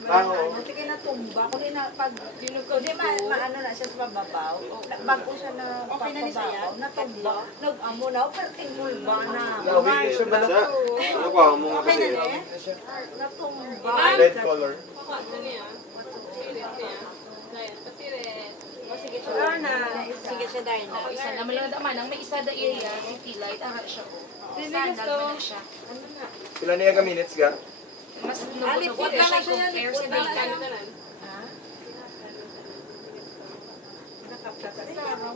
Buti kayo natumba. Kung di na, pag, kundi maano na siya sa mababaw. Bago siya na papabaw, natumba. Nag-amo na, pero tinulba na. Nauwi siya ba na? Ano pa, mo nga kasi. Natumba. Red color. Sige siya dahil na. Isa naman lang naman, ang may isa da iya, si T-Light, siya ko. Sandal mo na siya. Pila niya ka minutes ga? Mas nubo-nubo na siya compare sa Bacon.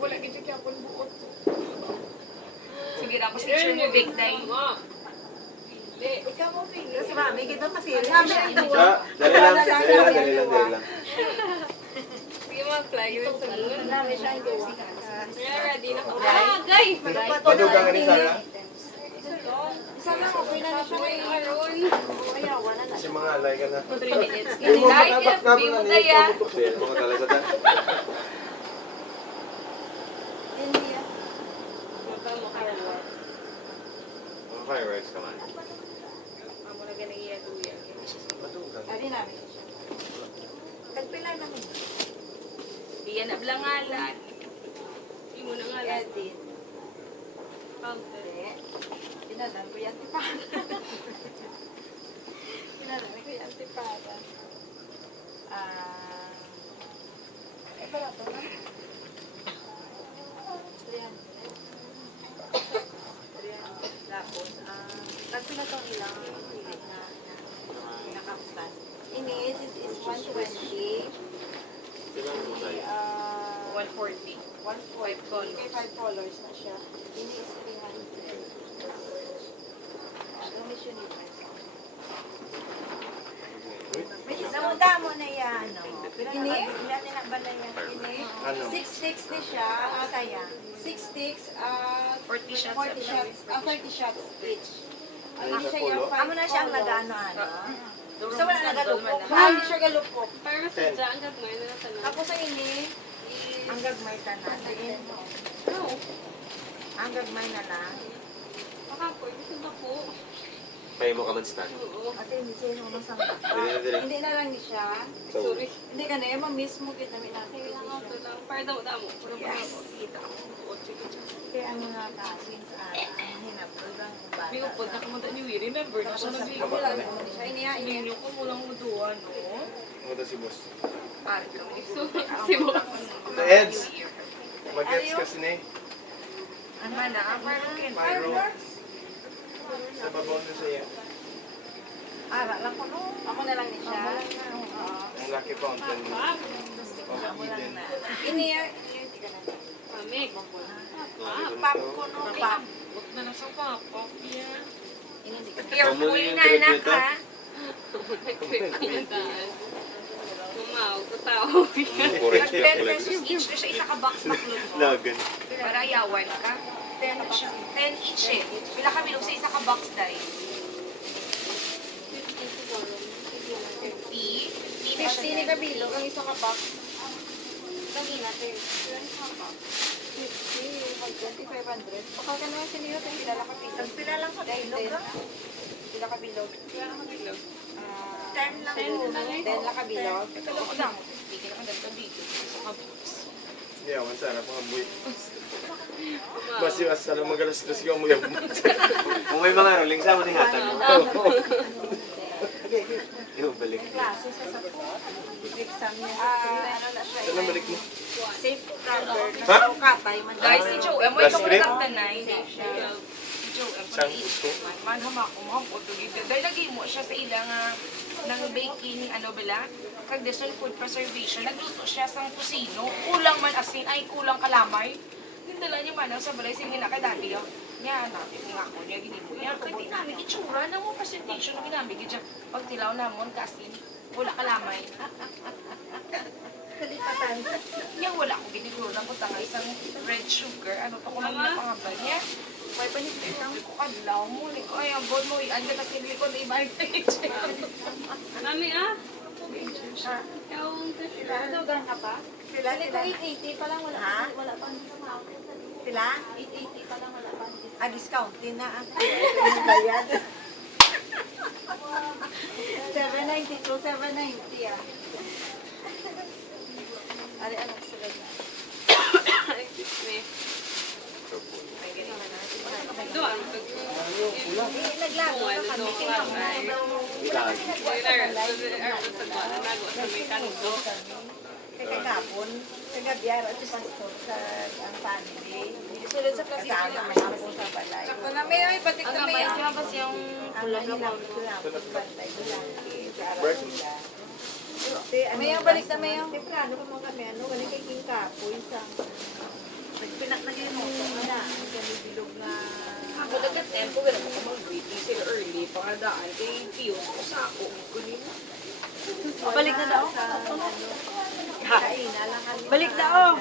Wala gito kaya akong buot. Sige na, mas picture mo big day. Ikaw mo, Pili. Si Mami, gito kasi. Dali lang. Sige mag-fly yun sa moon. Dami siya yung Ready na ako. Gay! Madugang nga ni Sarah. Isa lang, okay na siya ngayon. Maroon. Kaya, wala na. Kasi mga alay ka na. 3 minutes. Light yan, sabi mo tayo. Sige, mga talay sa tan. Hindi yan. Mga fireworks ka man. Amo na ganang iya duya. Madugang. Ari namin siya. Nagpila namin. Iyan na blangalan. Hindi mo na ngalan. Edit. Inalan ko yan tipara. Inalan ko yan tipara. Eh, para ito na. 300. Tapos, nagpila itong ilang pilit na nakakutan. Ini is 120. 140. 140. May 5 colors na siya. Ini is 300. Ang mission ni may isang damo na yan. Ini? Ilan na ba na yan? Ini? Ano? 6 sticks na siya. Saya. 6 sticks. 40 shots. 40 shots. 30 shots each. Ano siya, siya pulo? yung 5 Amo na siyang nag-ano-ano. So wala nagalupok. Hindi siya galupok. Pero sa dyan, gagawin na sa Tapos ang ini Ang gagmay tanan. Ang gagmay na lang. Makapoy, gusto ba po? Pay mo ka man stand. Ate, hindi siya yung sang Dire. hindi na lang ni siya. Sorry. Hindi ka na yung ma-miss mo kita natin. Kailangan ko lang. Para damo-damo. Yes. Kaya ang mga cousins, ang hinap ko lang yung bata. May upod na kumunta ni Wee. Remember na siya nag-ligo. Wala mo ni siya. Iniya, iniya. Ninyo ko mulang muduan, no? Ano si boss? Pare kami. So, si boss. Sa Eds. Mag-gets kasi ni. Ang mana, ang marukin. Fireworks. Sa babaw na siya. Ara lang ko no. Ako na lang ni siya. Ang lucky fountain of Eden. Iniya, hindi ka na. Pamig. Pap ko no. Pap. Huwag na nasa papap yan. Careful na anak ha. Tumaw, tataw. Orange 10 pesos each na siya. Isa ka box baklot mo. Lagan. Para yawan ka. 10 siya. 10 each eh. Pila kami nung sa isa ka box dahil. 50 na siya. Sini ka bilog, ang isang kapak. Lagi natin. 50, 500. Baka ka naman siniyo, pila lang ka bilog. Pila lang ka bilog ha. Pila ka bilog. 10 lang. 10 lang ka bilog. Ito lang ko lang. Bigyan ka ganito dito. Isa ka box. Hindi ako, sarap ang buhay. Basi asal mo magalas-galas ka mo yung kung may mga rolling sa mo ni hatag. Yung balik. Klase sa sapo. Exam niya. Ano na siya? Saan ang balik mo? Safe cover. Ha? So, katay man. Guys, si Joe, mo Last ikaw trip? lang tanay. Si Joe, Siyang gusto. man hamak ko mo po dahil lagi mo siya sa ilang ng baking ano bala kag desol food preservation nagluto siya sang kusino kulang man asin ay kulang kalamay nindala niya man ang sa balay sige na kay dati yo nya natin nga ako niya gini mo ya kay di namin itsura na mo presentation ng ginamit gid pag tilaw namon kasin wala kalamay Kalipatan. nya wala ko giniguro lang ko tanga isang red sugar ano pa ko lang napangabal niya may panipit ang ko adlaw mo ni ko ay ang bod mo ian ka kasi ko na iba Mami yung Tugang ka pa? Pila, Ito pila. 880 pa lang, wala Ha? wala pang discount. Pila? 880 pa lang, wala pang discount. Discount din na. Bayad. 790 to 790 ah. Ari, ano sa ganyan? Doon, Naglago na kami. Kaya kagapon, kagabiar at si pastor sa ang family. Sulod sa Kasama plastic. may ako sa balay. Sakto na may patik Ang na may gamay siya kasi yung Ang mahirap ko lang, bantay ko lang. Sa araw Break. nila. Mayaw, balik na mayaw. Temprano pa mo kami, ano, wala kay King Kapoy sa nagpinaknagin mo na, ang bilog na ako dagat tempo, wala mo ko mag-greeting sila early, pangadaan kay Pio, sa ako, kunin mo. Balik na daw. kaina lang kami. Balik na, oh.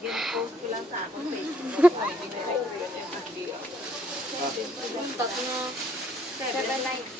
Gin-post ko lang sa akong Facebook. Tatlo na. 790.